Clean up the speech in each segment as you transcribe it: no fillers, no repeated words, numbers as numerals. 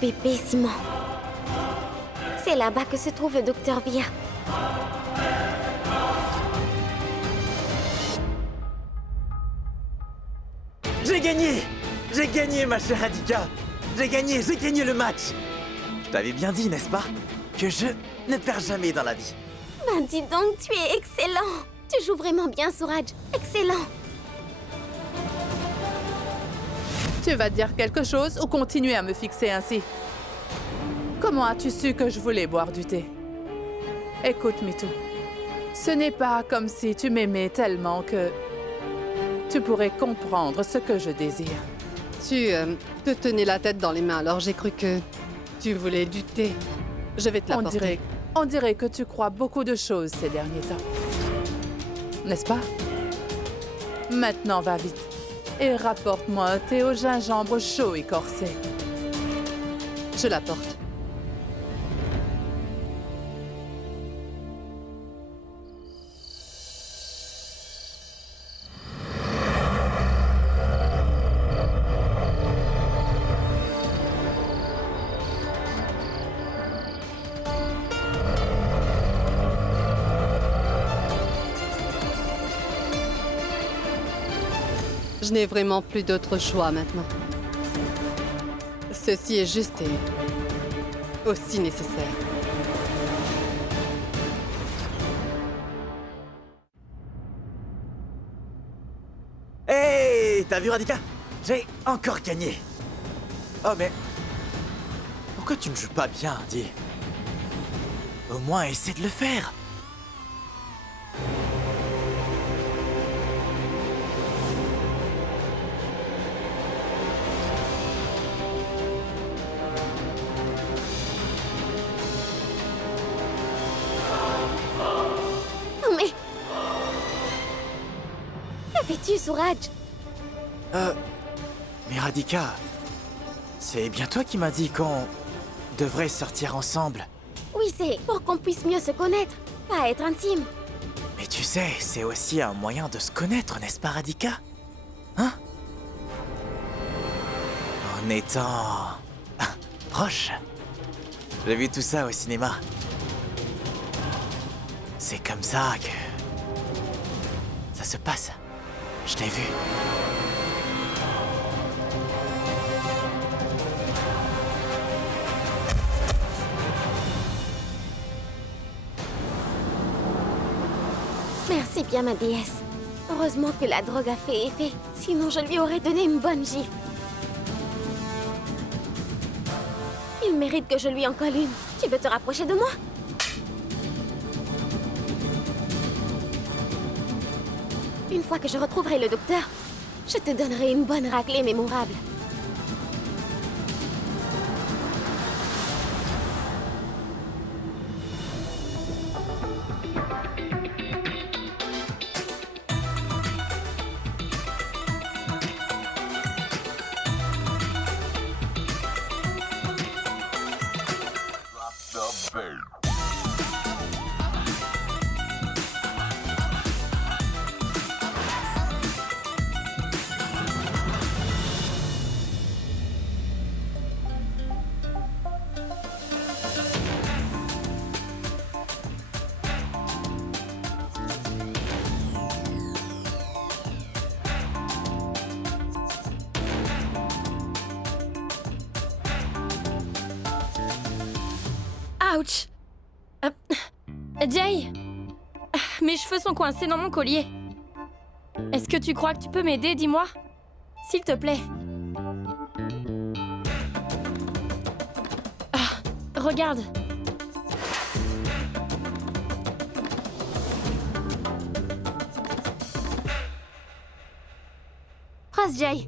Pépé Simon. C'est là-bas que se trouve le docteur Via. J'ai gagné! J'ai gagné, ma chère Radhika! J'ai gagné le match! Je t'avais bien dit, n'est-ce pas? Que je ne perds jamais dans la vie. Ben dis donc, tu es excellent. Tu joues vraiment bien, Suraj. Excellent. Tu vas dire quelque chose ou continuer à me fixer ainsi? Comment as-tu su que je voulais boire du thé? Écoute, Mitou, ce n'est pas comme si tu m'aimais tellement que tu pourrais comprendre ce que je désire. Tu te tenais la tête dans les mains, alors j'ai cru que tu voulais du thé. Je vais te l'apporter. On dirait que tu crois beaucoup de choses ces derniers temps. N'est-ce pas? Maintenant, va vite et rapporte-moi un thé au gingembre chaud et corsé. Je l'apporte. Je n'ai vraiment plus d'autre choix maintenant. Ceci est juste et aussi nécessaire. Hey, t'as vu, Radhika? J'ai encore gagné. Oh, mais... pourquoi tu ne joues pas bien, dis? Au moins, essaie de le faire. Non mais... Que fais-tu, Suraj? Mais Radhika, c'est bien toi qui m'as dit qu'on devrait sortir ensemble. Oui, c'est pour qu'on puisse mieux se connaître, pas être intime. Mais tu sais, c'est aussi un moyen de se connaître, n'est-ce pas, Radhika? Hein? En étant... proche. J'ai vu tout ça au cinéma. C'est comme ça que... ça se passe. Je l'ai vu. Merci bien, ma déesse. Heureusement que la drogue a fait effet, sinon je lui aurais donné une bonne gifle. Il mérite que je lui en colle une. Tu veux te rapprocher de moi? Une fois que je retrouverai le docteur, je te donnerai une bonne raclée mémorable. Ouch! Jay! Mes cheveux sont coincés dans mon collier. Est-ce que tu crois que tu peux m'aider, dis-moi? S'il te plaît. Ah, regarde. Prince Jay.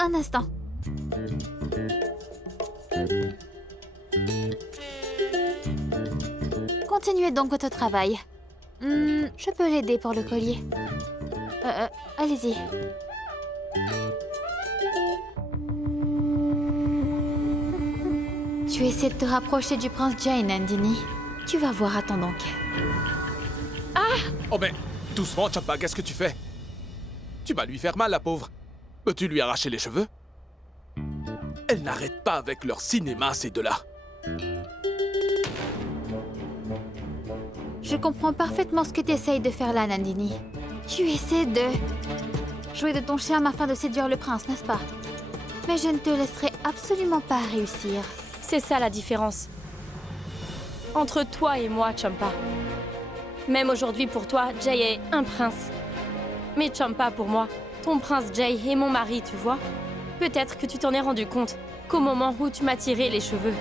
Un instant. Continuez donc votre travail. Je peux l'aider pour le collier. Allez-y. Tu essaies de te rapprocher du prince Jay, Nandini. Tu vas voir, attends donc. Oh mais, doucement, Champa, qu'est-ce que tu fais? Tu vas lui faire mal, la pauvre. Peux-tu lui arracher les cheveux? Elles n'arrêtent pas avec leur cinéma, ces deux-là. Je comprends parfaitement ce que tu essayes de faire là, Nandini. Tu essaies de jouer de ton charme afin de séduire le prince, n'est-ce pas? Mais je ne te laisserai absolument pas réussir. C'est ça la différence. Entre toi et moi, Champa. Même aujourd'hui, pour toi, Jay est un prince. Mais Champa, pour moi, ton prince Jay est mon mari, tu vois? Peut-être que tu t'en es rendu compte qu'au moment où tu m'as tiré les cheveux,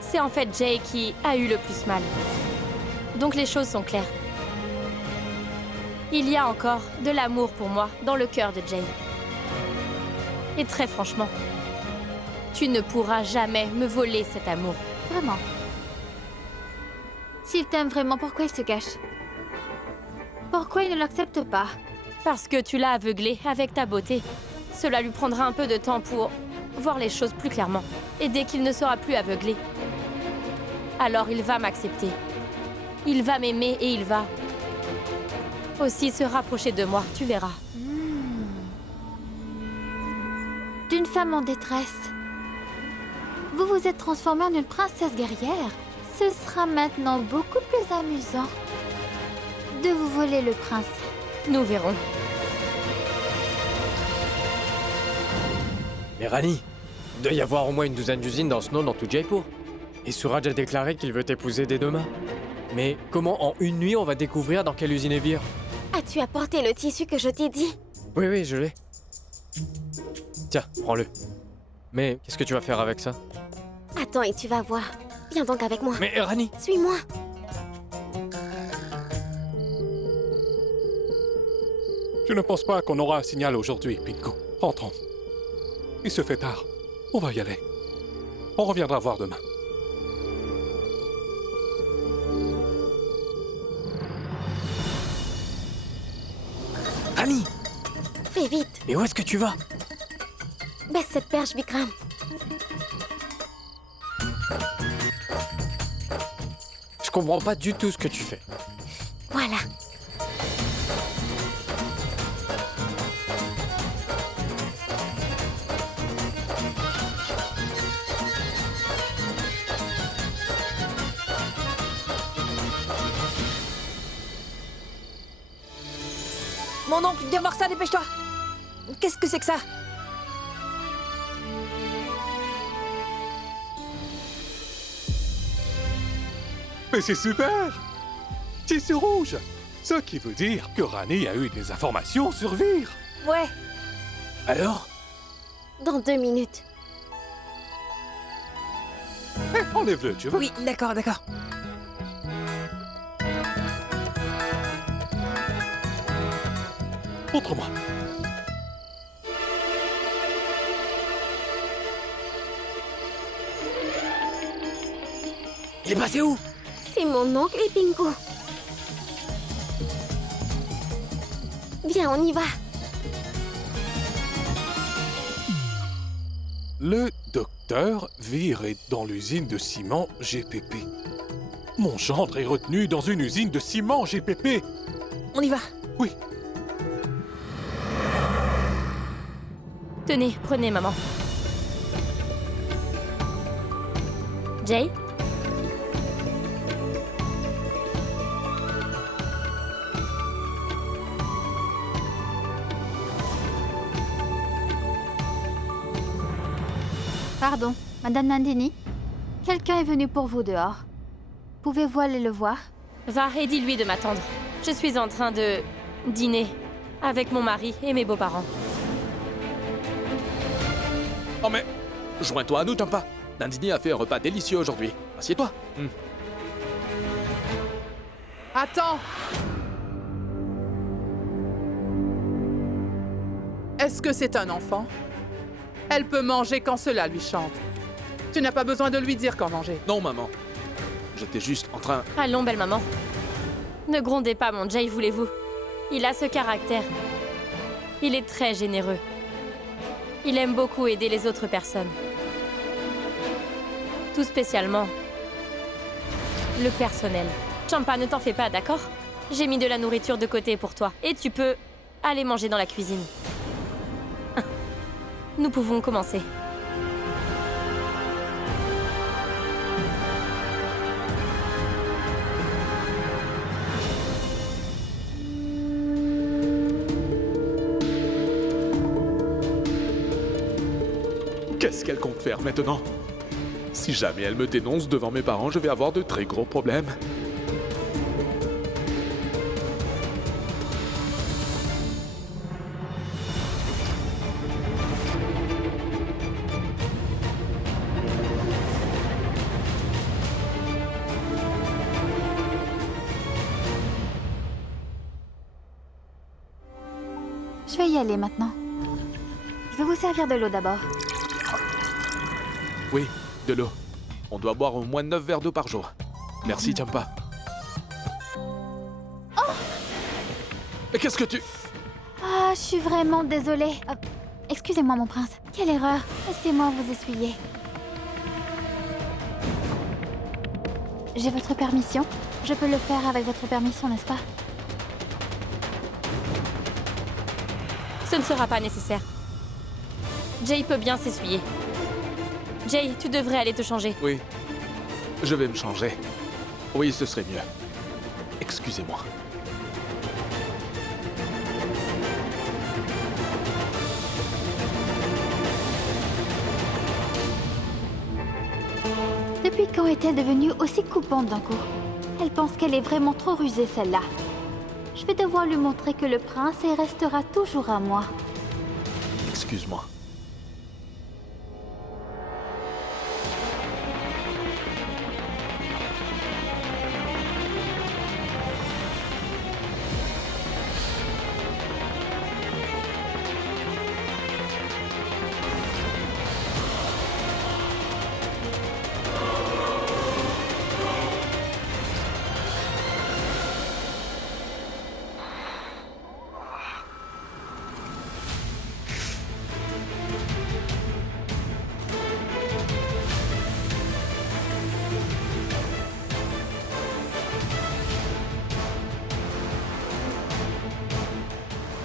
c'est en fait Jay qui a eu le plus mal. Donc les choses sont claires. Il y a encore de l'amour pour moi dans le cœur de Jay. Et très franchement, tu ne pourras jamais me voler cet amour. Vraiment. S'il t'aime vraiment, pourquoi il se cache? Pourquoi il ne l'accepte pas? Parce que tu l'as aveuglé avec ta beauté. Cela lui prendra un peu de temps pour voir les choses plus clairement. Et dès qu'il ne sera plus aveuglé, alors il va m'accepter. Il va m'aimer et il va aussi se rapprocher de moi, tu verras. D'une femme en détresse. Vous vous êtes transformée en une princesse guerrière. Ce sera maintenant beaucoup plus amusant de vous voler le prince. Nous verrons. Mais Rani, il doit y avoir au moins une douzaine d'usines dans ce nom dans tout Jaipur. Et Suraj a déclaré qu'il veut t'épouser dès demain. Mais comment en une nuit on va découvrir dans quelle usine est Vir? As-tu apporté le tissu que je t'ai dit? Oui, je l'ai. Tiens, prends-le. Mais qu'est-ce que tu vas faire avec ça? Attends et tu vas voir. Viens donc avec moi. Mais Rani! Suis-moi. Je ne pense pas qu'on aura un signal aujourd'hui, Pinko. Rentrons. Il se fait tard. On va y aller. On reviendra voir demain. Rani! Fais vite. Mais où est-ce que tu vas? Baisse cette perche, Vikram. Je comprends pas du tout ce que tu fais. Voilà. Mon oncle, viens voir ça, dépêche-toi. Qu'est-ce que c'est que ça? Mais c'est super! Tissu rouge! Ce qui veut dire que Rani a eu des informations sur Vir. Ouais. Alors? Dans 2 minutes. Enlève-le, tu veux? Oui, d'accord. Montre-moi. Il est passé où? C'est mon oncle et Pinko. Viens, on y va. Le docteur Vir est dans l'usine de ciment GPP. Mon gendre est retenu dans une usine de ciment GPP. On y va. Oui. Tenez, prenez, maman. Jay? Pardon, Madame Nandini? Quelqu'un est venu pour vous dehors. Pouvez-vous aller le voir? Va et dis-lui de m'attendre. Je suis en train de dîner avec mon mari et mes beaux-parents. Oh mais, joins-toi à nous, Champa. Nandini a fait un repas délicieux aujourd'hui. Assieds-toi. Attends! Est-ce que c'est un enfant? Elle peut manger quand cela lui chante. Tu n'as pas besoin de lui dire quand manger. Non, maman. J'étais juste en train... Allons, belle maman. Ne grondez pas, mon Jay, voulez-vous. Il a ce caractère. Il est très généreux. Il aime beaucoup aider les autres personnes. Tout spécialement le personnel. Champa, ne t'en fais pas, d'accord? J'ai mis de la nourriture de côté pour toi. Et tu peux aller manger dans la cuisine. Nous pouvons commencer. Qu'est-ce qu'elle compte faire maintenant? Si jamais elle me dénonce devant mes parents, je vais avoir de très gros problèmes. Je vais y aller maintenant. Je vais vous servir de l'eau d'abord. Oui, de l'eau. On doit boire au moins 9 verres d'eau par jour. Merci, Champa. Mais qu'est-ce que tu... Ah, je suis vraiment désolée. Excusez-moi, mon prince. Quelle erreur. Laissez-moi vous essuyer. J'ai votre permission? Je peux le faire avec votre permission, n'est-ce pas? Ce ne sera pas nécessaire. Jay peut bien s'essuyer. Jay, tu devrais aller te changer. Oui, je vais me changer. Oui, ce serait mieux. Excusez-moi. Depuis quand est-elle devenue aussi coupante d'un coup? Elle pense qu'elle est vraiment trop rusée, celle-là. Je vais devoir lui montrer que le prince restera toujours à moi. Excuse-moi.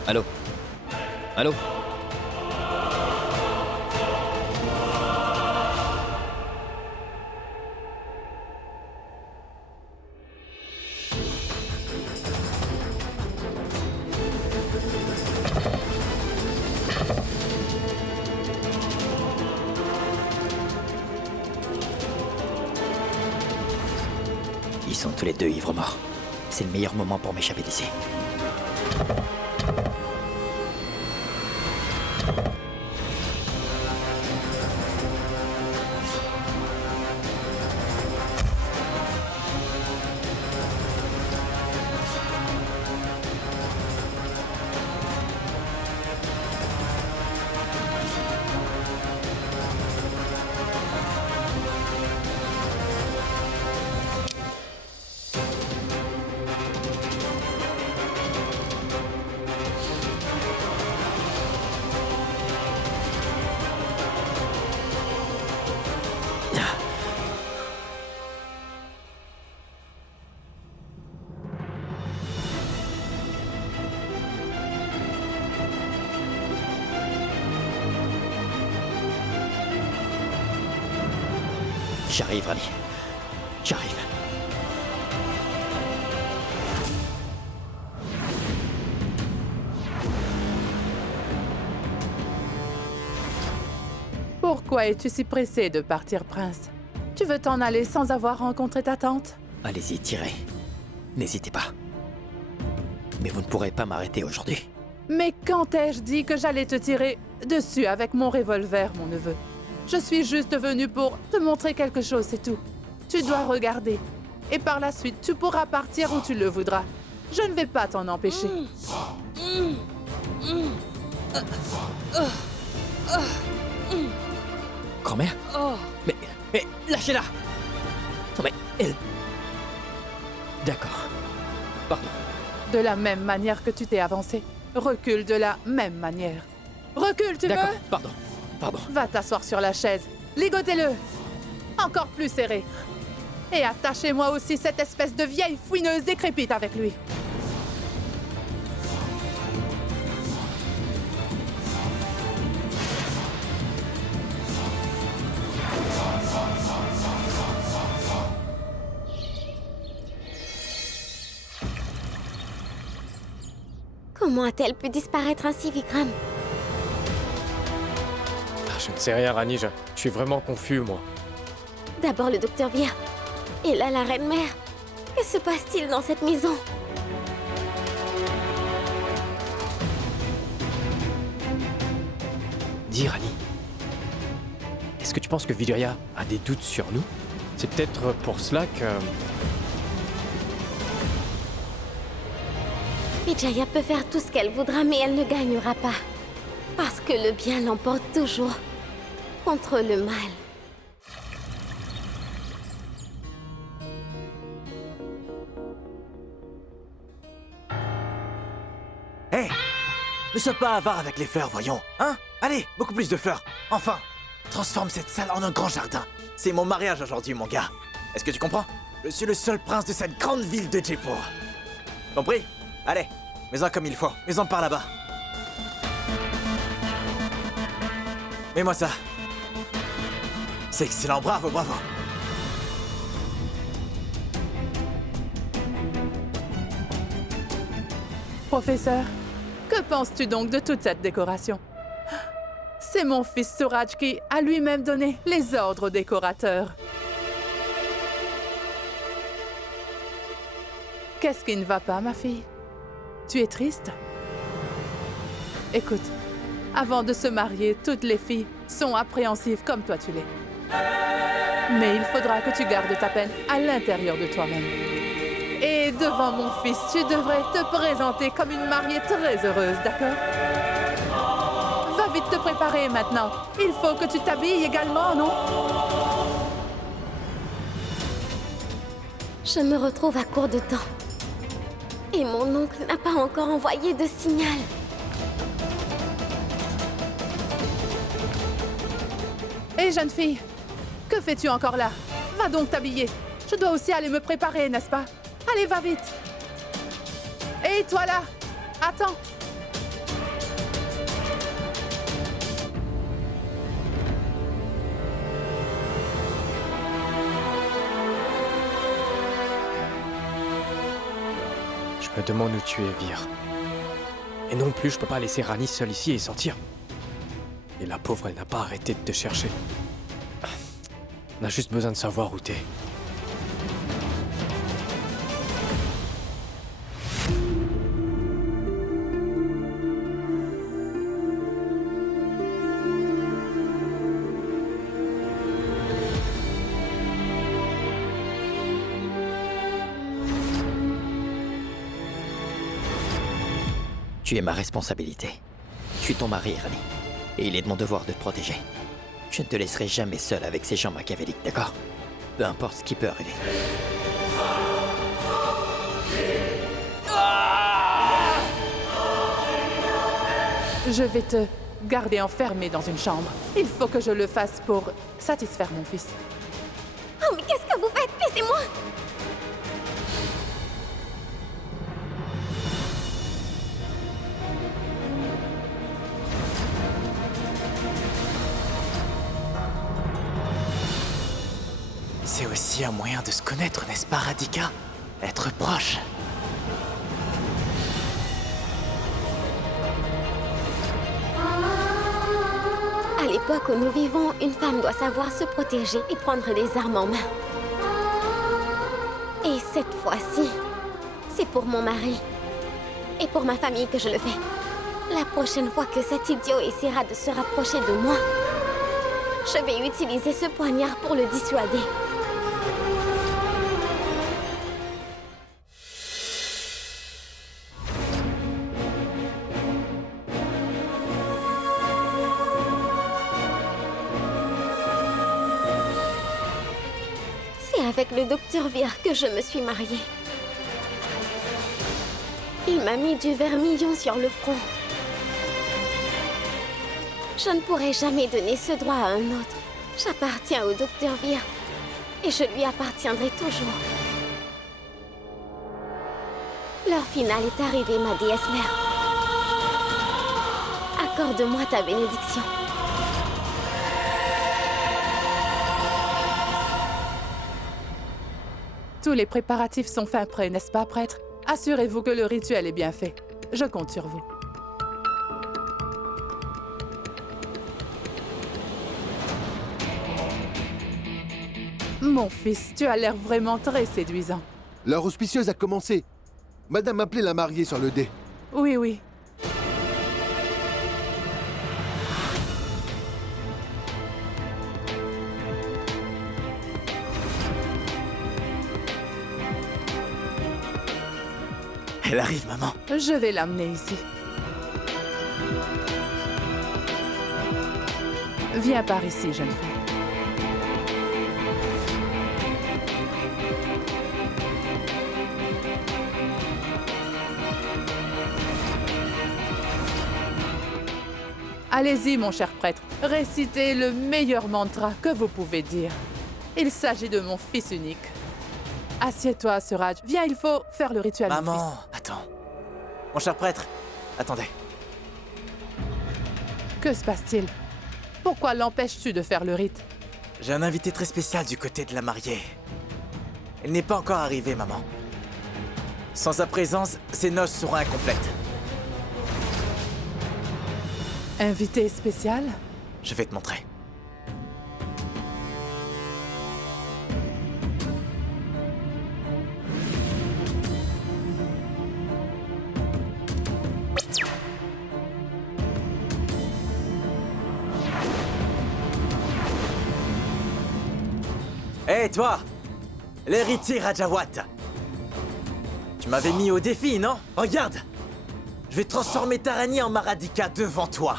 Allô? Allô? Ils sont tous les deux ivres morts. C'est le meilleur moment pour m'échapper d'ici. J'arrive, Rani. J'arrive. Pourquoi es-tu si pressé de partir, prince? Tu veux t'en aller sans avoir rencontré ta tante? Allez-y, tirez. N'hésitez pas. Mais vous ne pourrez pas m'arrêter aujourd'hui. Mais quand ai-je dit que j'allais te tirer dessus avec mon revolver, mon neveu? Je suis juste venue pour te montrer quelque chose, c'est tout. Tu dois regarder. Et par la suite, tu pourras partir où tu le voudras. Je ne vais pas t'en empêcher. Grand-mère? Mais lâchez-la! Non mais, elle... D'accord. Pardon. De la même manière que tu t'es avancé. Recule de la même manière. Recule, tu veux? D'accord, pardon. Pardon. Va t'asseoir sur la chaise. Ligotez-le. Encore plus serré. Et attachez-moi aussi cette espèce de vieille fouineuse décrépite avec lui. Comment a-t-elle pu disparaître ainsi, Vikram? Je ne sais rien, Rani, je suis vraiment confus, moi. D'abord le docteur Vir, et là la reine-mère. Que se passe-t-il dans cette maison? Dis, Rani, est-ce que tu penses que Vidria a des doutes sur nous? C'est peut-être pour cela que... Vijaya peut faire tout ce qu'elle voudra, mais elle ne gagnera pas. Parce que le bien l'emporte toujours contre le mal. Hé! Ne sois pas avare avec les fleurs, voyons. Hein? Allez, beaucoup plus de fleurs. Enfin, transforme cette salle en un grand jardin. C'est mon mariage aujourd'hui, mon gars. Est-ce que tu comprends? Je suis le seul prince de cette grande ville de Jaipur. Compris? Allez, mets-en comme il faut. Mets-en par là-bas. Mets-moi ça. C'est excellent, bravo, bravo. Professeur, que penses-tu donc de toute cette décoration? C'est mon fils Suraj qui a lui-même donné les ordres aux décorateurs. Qu'est-ce qui ne va pas, ma fille? Tu es triste? Écoute, avant de se marier, toutes les filles sont appréhensives comme toi tu l'es. Mais il faudra que tu gardes ta peine à l'intérieur de toi-même. Et devant mon fils, tu devrais te présenter comme une mariée très heureuse, d'accord? Va vite te préparer maintenant. Il faut que tu t'habilles également, non? Je me retrouve à court de temps. Et mon oncle n'a pas encore envoyé de signal. Hé, jeune fille, que fais-tu encore là? Va donc t'habiller. Je dois aussi aller me préparer, n'est-ce pas? Allez, va vite. Hé, toi là, attends. Je me demande où tu es, Vir. Et non plus, je peux pas laisser Rani seule ici et sortir. Et la pauvre, elle n'a pas arrêté de te chercher. On a juste besoin de savoir où t'es. Tu es ma responsabilité. Je suis ton mari, Rani. Et il est de mon devoir de te protéger. Je ne te laisserai jamais seul avec ces gens machiavéliques, d'accord? Peu importe ce qui peut arriver. Je vais te garder enfermée dans une chambre. Il faut que je le fasse pour satisfaire mon fils. Oh, mais qu'est-ce que vous faites? Laissez-moi! C'est aussi un moyen de se connaître, n'est-ce pas, Radhika? Être proche. À l'époque où nous vivons, une femme doit savoir se protéger et prendre des armes en main. Et cette fois-ci, c'est pour mon mari et pour ma famille que je le fais. La prochaine fois que cet idiot essaiera de se rapprocher de moi, je vais utiliser ce poignard pour le dissuader. C'est avec le docteur Vir que je me suis mariée. Il m'a mis du vermillon sur le front. Je ne pourrai jamais donner ce droit à un autre. J'appartiens au docteur Vir et je lui appartiendrai toujours. L'heure finale est arrivée, ma déesse mère. Accorde-moi ta bénédiction. Tous les préparatifs sont fin prêts, n'est-ce pas, prêtre? Assurez-vous que le rituel est bien fait. Je compte sur vous. Mon fils, tu as l'air vraiment très séduisant. L'heure auspicieuse a commencé. Madame appelait la mariée sur le dé. Oui, oui. Elle arrive, maman. Je vais l'amener ici. Viens par ici, jeune fille. Allez-y, mon cher prêtre. Récitez le meilleur mantra que vous pouvez dire. Il s'agit de mon fils unique. Assieds-toi, Suraj. Viens, il faut faire le rituel. mon Maman, fils. attends. Mon cher prêtre, attendez. Que se passe-t-il? Pourquoi l'empêches-tu de faire le rite? J'ai un invité très spécial du côté de la mariée. Elle n'est pas encore arrivée, maman. Sans sa présence, ces noces seront incomplètes. Invité spécial? Je vais te montrer. Hé, toi! L'héritier Rajawat! Tu m'avais mis au défi, non? Regarde! Je vais transformer Tarani en Maradika devant toi.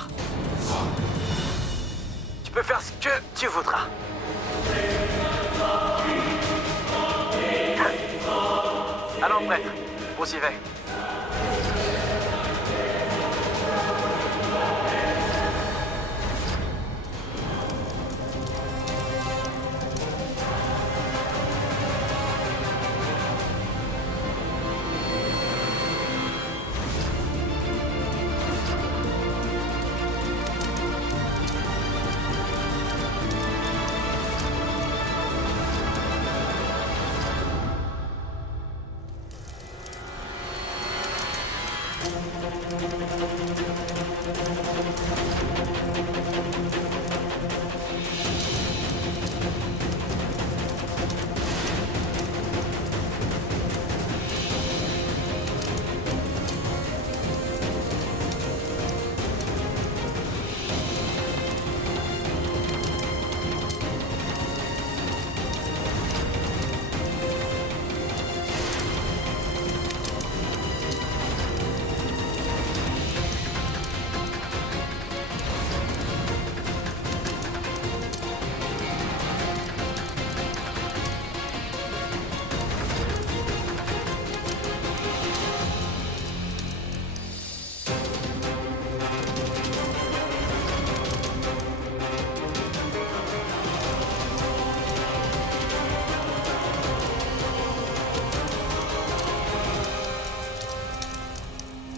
Tu peux faire ce que tu voudras. Allons, prêtre. On s'y va.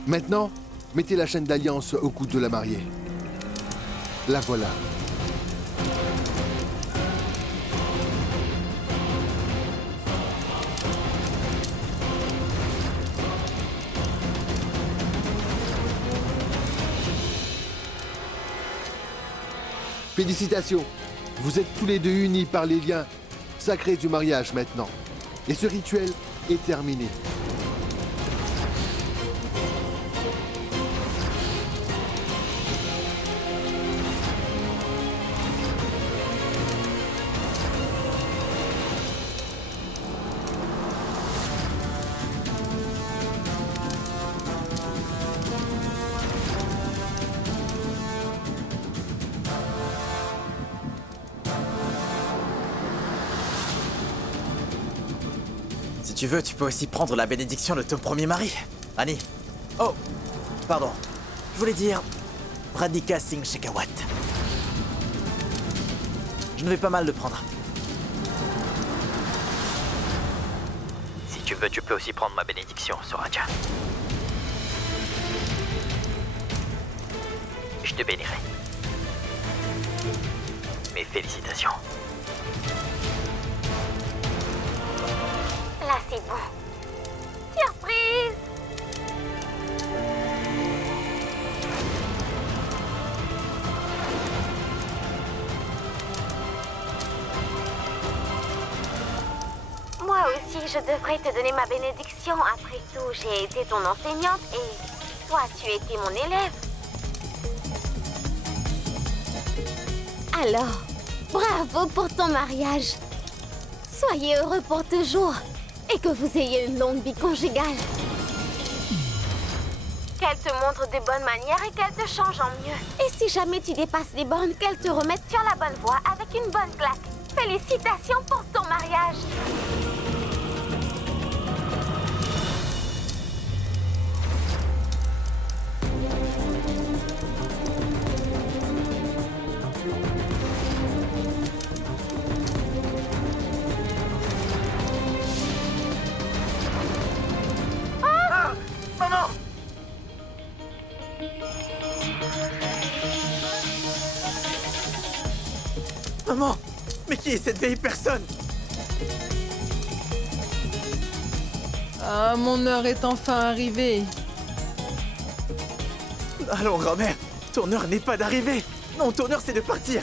Maintenant, mettez la chaîne d'alliance au cou de la mariée. La voilà. Félicitations. Vous êtes tous les deux unis par les liens sacrés du mariage maintenant. Et ce rituel est terminé. Si tu veux, tu peux aussi prendre la bénédiction de ton premier mari, Annie. Oh, pardon. Je voulais dire Radhika Singh Shekhawat. Je ne vais pas mal le prendre. Si tu veux, tu peux aussi prendre ma bénédiction, Suraja. Je te bénirai. Mes félicitations. Là, c'est bon. Surprise! je devrais te donner ma bénédiction. Après tout, j'ai été ton enseignante et toi, tu étais mon élève. Alors, bravo pour ton mariage. Soyez heureux pour toujours et que vous ayez une longue vie conjugale. Qu'elle te montre de bonnes manières et qu'elle te change en mieux. Et si jamais tu dépasses les bornes, qu'elle te remette sur la bonne voie avec une bonne claque. Félicitations pour ton mariage. Maman! Maman! Mais qui est cette vieille personne? Ah, mon heure est enfin arrivée. Allons, grand-mère! Ton heure n'est pas d'arriver! Non, ton heure, c'est de partir!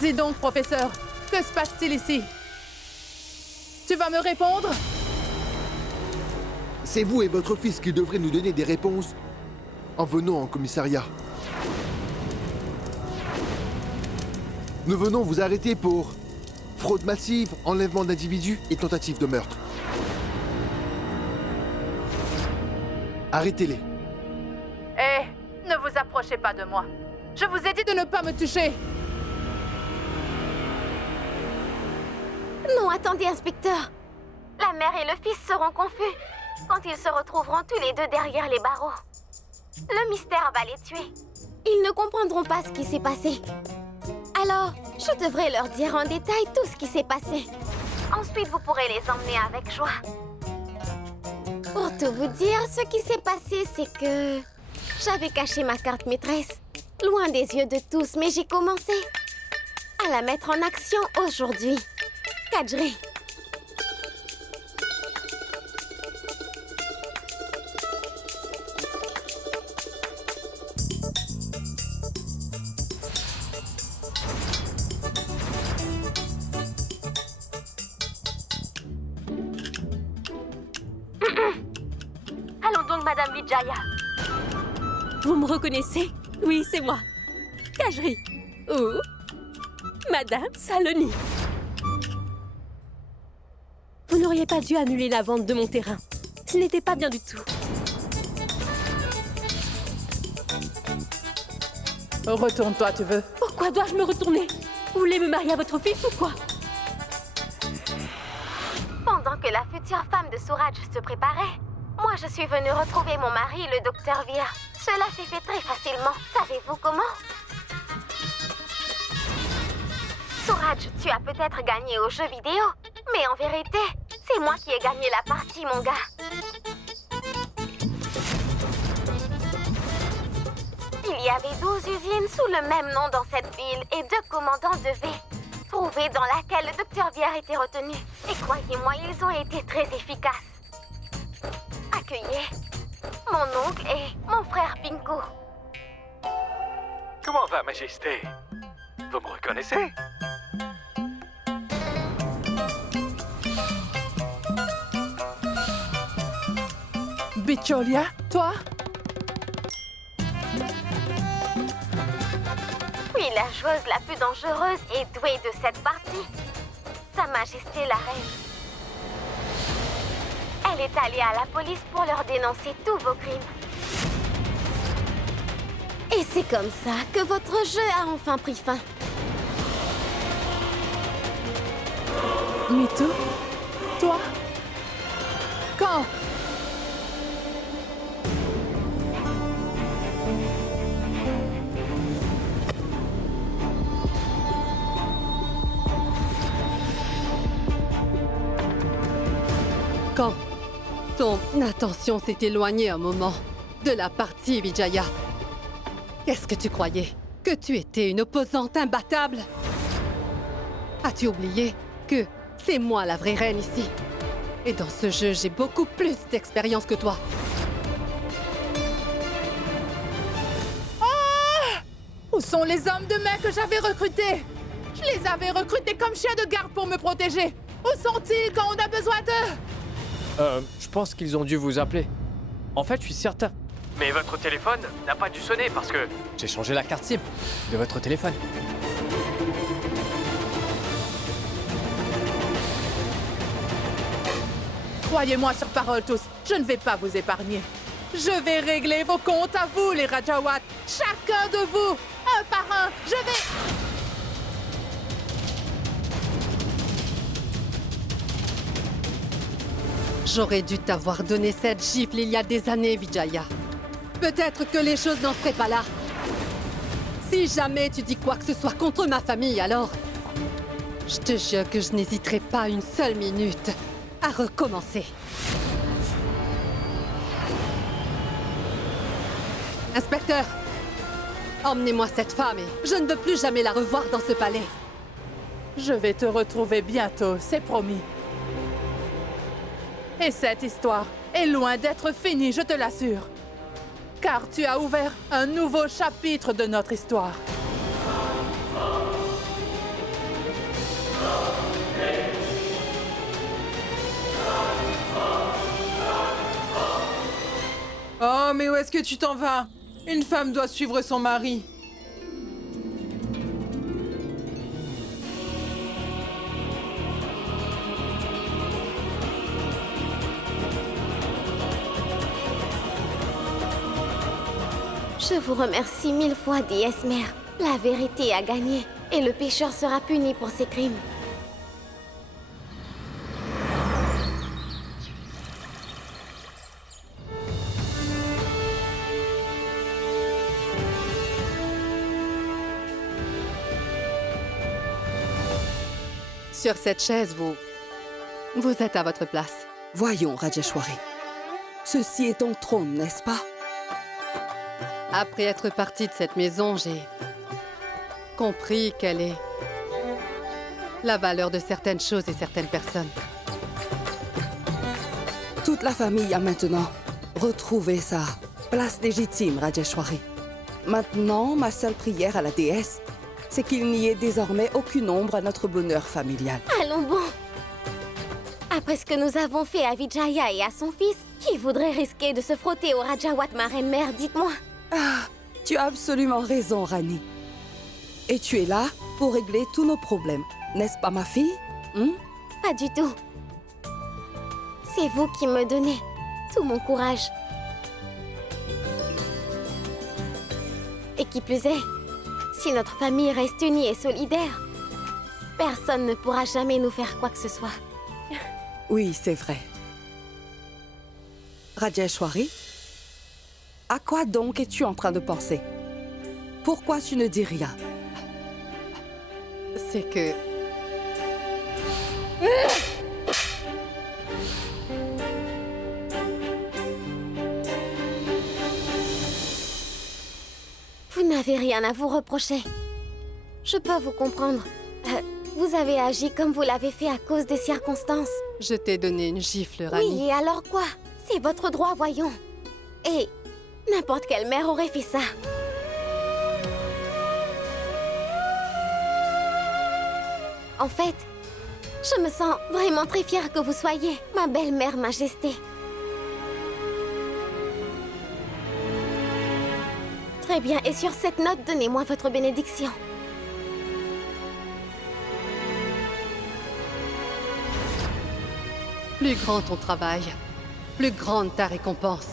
Dis donc, professeur, que se passe-t-il ici? Tu vas me répondre? C'est vous et votre fils qui devrez nous donner des réponses en venant en commissariat. Nous venons vous arrêter pour fraude massive, enlèvement d'individus et tentative de meurtre. Arrêtez-les. Ne vous approchez pas de moi. Je vous ai dit de ne pas me toucher. Non, attendez, inspecteur. La mère et le fils seront confus quand ils se retrouveront tous les deux derrière les barreaux. Le mystère va les tuer. Ils ne comprendront pas ce qui s'est passé. Alors, je devrais leur dire en détail tout ce qui s'est passé. Ensuite, vous pourrez les emmener avec joie. Pour tout vous dire, ce qui s'est passé, c'est que j'avais caché ma carte maîtresse, loin des yeux de tous, mais j'ai commencé à la mettre en action aujourd'hui. Kadri. Allons donc, Madame Vijaya. Vous me reconnaissez? Oui, c'est moi. Kajri. Ou Madame Saloni. Vous n'auriez pas dû annuler la vente de mon terrain. Ce n'était pas bien du tout. Retourne-toi, tu veux? Pourquoi dois-je me retourner? Vous voulez me marier à votre fils ou quoi? Pendant que la future femme de Suraj se préparait, moi je suis venue retrouver mon mari, le docteur Veer. Cela s'est fait très facilement. Savez-vous comment? Suraj, tu as peut-être gagné aux jeux vidéo, mais en vérité, c'est moi qui ai gagné la partie, mon gars. Il y avait 12 usines sous le même nom dans cette ville et 2 commandants devaient trouver dans laquelle le docteur Veer était retenu. Et croyez-moi, ils ont été très efficaces. Accueillez mon oncle et mon frère Pinku. Comment va, Majesté? Vous me reconnaissez? Bicholia, toi? Oui, la joueuse la plus dangereuse et douée de cette partie. Sa Majesté la Reine. Elle est allée à la police pour leur dénoncer tous vos crimes. Et c'est comme ça que votre jeu a enfin pris fin. Mitou? Toi? Quand? Quand ton attention s'est éloignée un moment de la partie, Vijaya. Qu'est-ce que tu croyais? Que tu étais une opposante imbattable? As-tu oublié que c'est moi la vraie reine ici? Et dans ce jeu, j'ai beaucoup plus d'expérience que toi. Où sont les hommes de main que j'avais recrutés? Je les avais recrutés comme chiens de garde pour me protéger. Où sont-ils quand on a besoin d'eux? Je pense qu'ils ont dû vous appeler. En fait, je suis certain. Mais votre téléphone n'a pas dû sonner parce que... J'ai changé la carte SIM de votre téléphone. Croyez-moi sur parole tous, je ne vais pas vous épargner. Je vais régler vos comptes à vous, les Rajawat. Chacun de vous, un par un, je vais... J'aurais dû t'avoir donné cette gifle il y a des années, Vijaya. Peut-être que les choses n'en seraient pas là. Si jamais tu dis quoi que ce soit contre ma famille, alors... Je te jure que je n'hésiterai pas une seule minute à recommencer. Inspecteur, emmenez-moi cette femme et je ne veux plus jamais la revoir dans ce palais. Je vais te retrouver bientôt, c'est promis. Et cette histoire est loin d'être finie, je te l'assure. Car tu as ouvert un nouveau chapitre de notre histoire. Oh, mais où est-ce que tu t'en vas? Une femme doit suivre son mari. Je vous remercie 1000 fois, déesse mère. La vérité a gagné et le pécheur sera puni pour ses crimes. Sur cette chaise, vous êtes à votre place. Voyons, Rajeshwari. Ceci est ton trône, n'est-ce pas? Après être partie de cette maison, j'ai compris quelle est la valeur de certaines choses et certaines personnes. Toute la famille a maintenant retrouvé sa place légitime, Rajeshwari. Maintenant, ma seule prière à la déesse, c'est qu'il n'y ait désormais aucune ombre à notre bonheur familial. Allons bon. Après ce que nous avons fait à Vijaya et à son fils, qui voudrait risquer de se frotter au Rajawat, ma reine-mère, dites-moi? Ah, tu as absolument raison, Rani. Et tu es là pour régler tous nos problèmes, n'est-ce pas, ma fille? Pas du tout. C'est vous qui me donnez tout mon courage. Et qui plus est, si notre famille reste unie et solidaire, personne ne pourra jamais nous faire quoi que ce soit. Oui, c'est vrai. Rajeshwari, à quoi donc es-tu en train de penser? Pourquoi tu ne dis rien? C'est que... Vous n'avez rien à vous reprocher. Je peux vous comprendre. Vous avez agi comme vous l'avez fait à cause des circonstances. Je t'ai donné une gifle, Rani. Oui, et alors quoi? C'est votre droit, voyons. Et n'importe quelle mère aurait fait ça. En fait, je me sens vraiment très fière que vous soyez ma belle-mère majesté. Très bien, et sur cette note, donnez-moi votre bénédiction. Plus grand ton travail, plus grande ta récompense.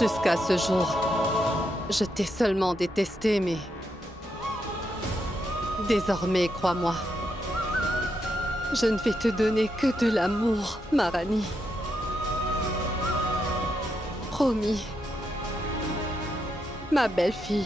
Jusqu'à ce jour, je t'ai seulement détesté, mais... Désormais, crois-moi, je ne vais te donner que de l'amour, ma Rani. Promis. Ma belle-fille.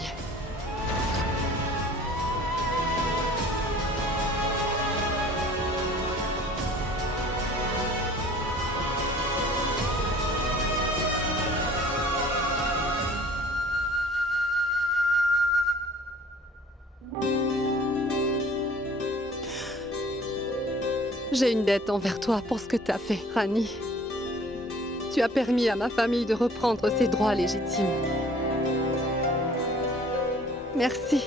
J'ai une dette envers toi pour ce que t'as fait, Rani. Tu as permis à ma famille de reprendre ses droits légitimes. Merci.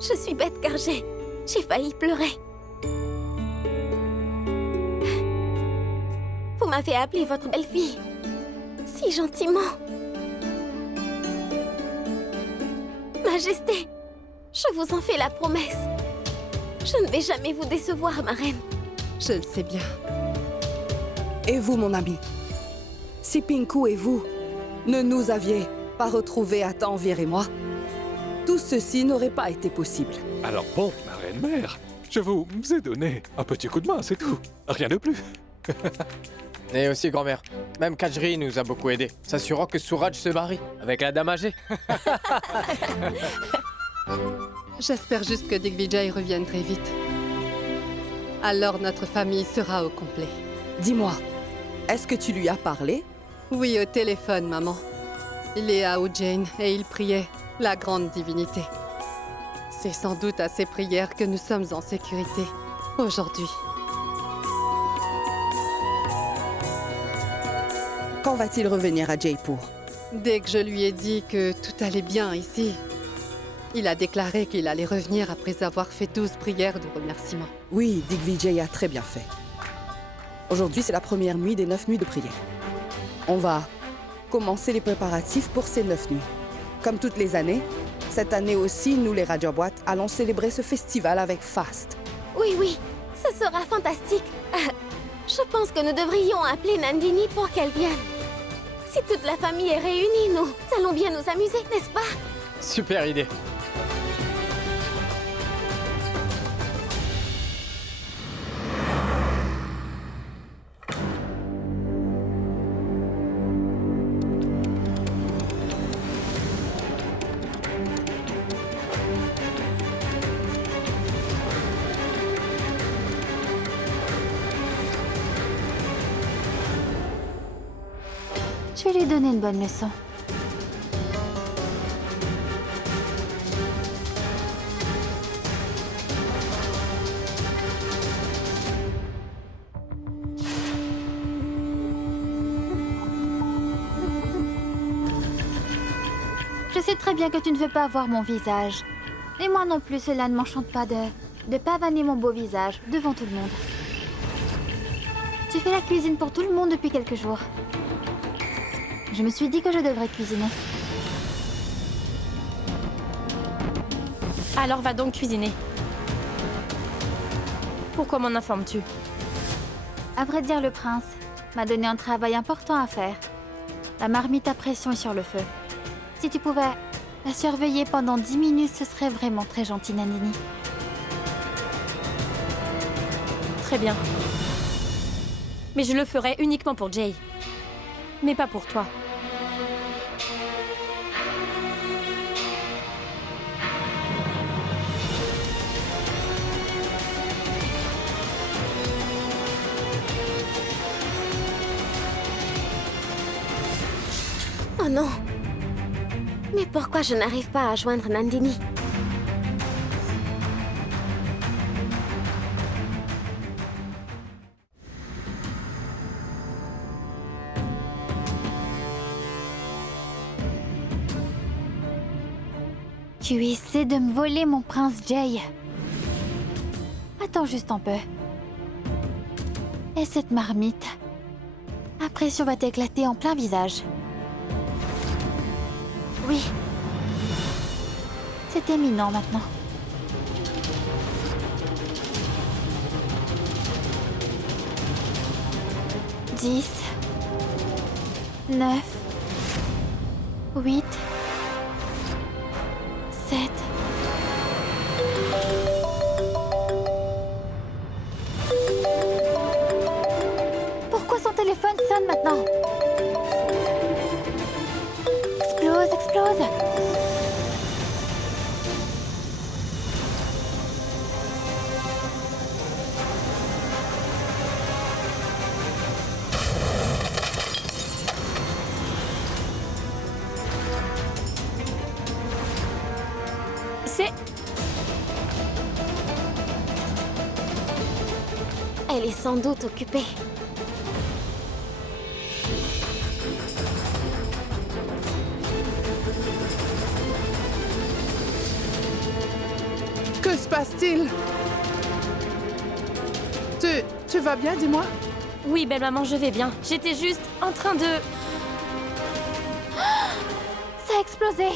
Je suis bête car j'ai failli pleurer. Vous m'avez appelée votre belle-fille. Si gentiment. Majesté, je vous en fais la promesse. Je ne vais jamais vous décevoir, ma reine. Je le sais bien. Et vous, mon ami, si Pinku et vous ne nous aviez pas retrouvés à temps, Vir et moi, tout ceci n'aurait pas été possible. Alors bon, ma reine-mère, je vous ai donné un petit coup de main, c'est tout. Rien de plus. Et aussi, grand-mère, même Kajri nous a beaucoup aidés, s'assurant que Suraj se marie avec la dame âgée. J'espère juste que Digvijay revienne très vite. Alors notre famille sera au complet. Dis-moi, est-ce que tu lui as parlé? Oui, au téléphone, maman. Il est à Ujjain et il priait la grande divinité. C'est sans doute à ses prières que nous sommes en sécurité aujourd'hui. Quand va-t-il revenir à Jaipur? Dès que je lui ai dit que tout allait bien ici, il a déclaré qu'il allait revenir après avoir fait 12 prières de remerciement. Oui, Digvijay a très bien fait. Aujourd'hui, c'est la première nuit des 9 nuits de prière. On va commencer les préparatifs pour ces 9 nuits. Comme toutes les années, cette année aussi, nous les Rajaboîtes allons célébrer ce festival avec faste. Oui, oui, ce sera fantastique. Je pense que nous devrions appeler Nandini pour qu'elle vienne. Si toute la famille est réunie, nous allons bien nous amuser, n'est-ce pas? Super idée. Je vais lui donner une bonne leçon. Je sais très bien que tu ne veux pas voir mon visage. Et moi non plus, cela ne m'enchante pas de pavaner mon beau visage devant tout le monde. Tu fais la cuisine pour tout le monde depuis quelques jours. Je me suis dit que je devrais cuisiner. Alors va donc cuisiner. Pourquoi m'en informes-tu? À vrai dire, le prince m'a donné un travail important à faire. La marmite à pression est sur le feu. Si tu pouvais la surveiller pendant 10 minutes, ce serait vraiment très gentil, Nandini. Très bien. Mais je le ferai uniquement pour Jay. Mais pas pour toi. Oh non! Mais pourquoi je n'arrive pas à joindre Nandini? Tu essaies de me voler mon prince Jay. Attends juste un peu. Et cette marmite? La pression va t'éclater en plein visage. Oui. C'est éminent maintenant. « 10, 9, 8, 7... C'est... Elle est sans doute occupée. Que se passe-t-il? Tu vas bien, dis-moi? Oui, belle maman, je vais bien. J'étais juste en train de... Ça a explosé.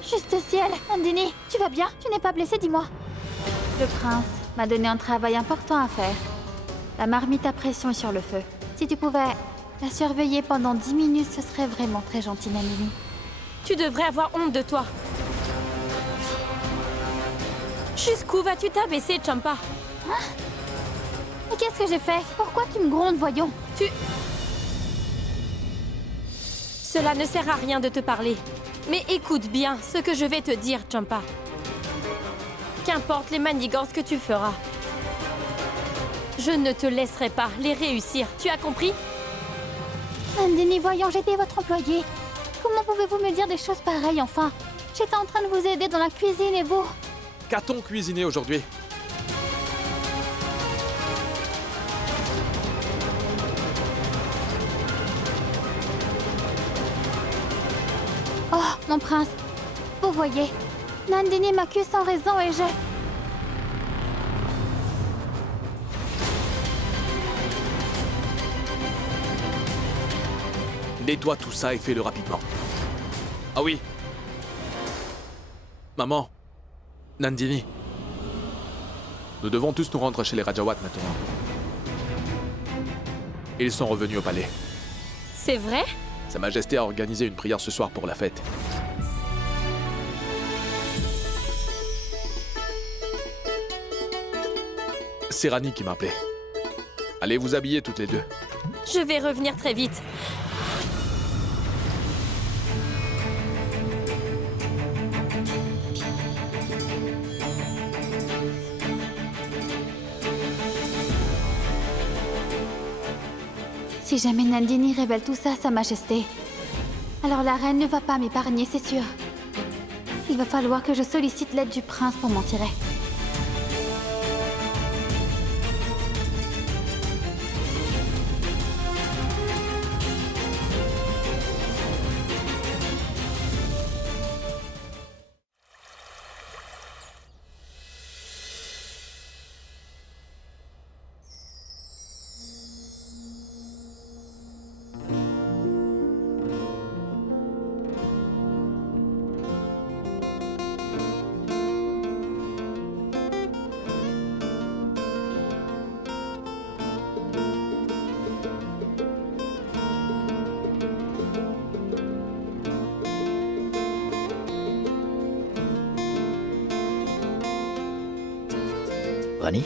Juste ciel. Nandini, tu vas bien? Tu n'es pas blessée, dis-moi. Le prince m'a donné un travail important à faire. La marmite à pression est sur le feu. Si tu pouvais la surveiller pendant 10 minutes, ce serait vraiment très gentil, Nandini. Tu devrais avoir honte de toi. Jusqu'où vas-tu t'abaisser, Champa? Hein? Mais qu'est-ce que j'ai fait? Pourquoi tu me grondes, voyons? Cela ne sert à rien de te parler. Mais écoute bien ce que je vais te dire, Champa. Qu'importe les manigances que tu feras, je ne te laisserai pas les réussir. Tu as compris? Nandini, voyons, j'étais votre employée. Comment pouvez-vous me dire des choses pareilles, enfin? J'étais en train de vous aider dans la cuisine et vous... Qu'a-t-on cuisiné aujourd'hui? Oh, mon prince, vous voyez, Nandini m'accuse sans raison et je... Nettoie tout ça et fais-le rapidement. Ah oui. Maman. Nandini. Nous devons tous nous rendre chez les Rajawat maintenant. Ils sont revenus au palais. C'est vrai? Sa Majesté a organisé une prière ce soir pour la fête. C'est Rani qui m'a appelé. Allez vous habiller toutes les deux. Je vais revenir très vite. Si jamais Nandini révèle tout ça à Sa Majesté, alors la reine ne va pas m'épargner, c'est sûr. Il va falloir que je sollicite l'aide du prince pour m'en tirer. Rani,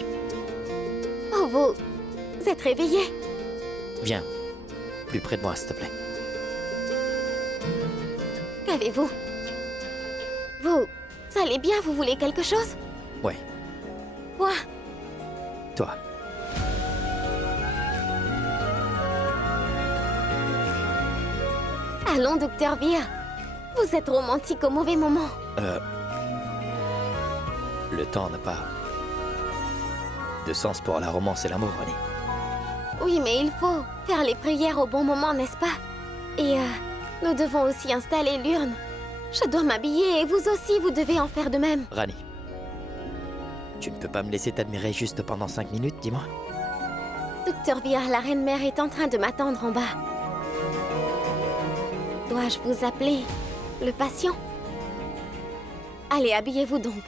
Oh, vous êtes réveillé? viens. Plus près de moi, s'il te plaît. Qu'avez-vous? Vous allez bien? Vous voulez quelque chose? Ouais, Quoi? toi. Allons, docteur Beer. Vous êtes romantique au mauvais moment. Le temps n'a pas de sens pour la romance et l'amour, Rani. Oui, mais il faut faire les prières au bon moment, n'est-ce pas? Et nous devons aussi installer l'urne. Je dois m'habiller et vous aussi, vous devez en faire de même. Rani, tu ne peux pas me laisser t'admirer juste pendant 5 minutes, dis-moi? Docteur Beer, la reine-mère est en train de m'attendre en bas. Dois-je vous appeler le patient? Allez, habillez-vous donc.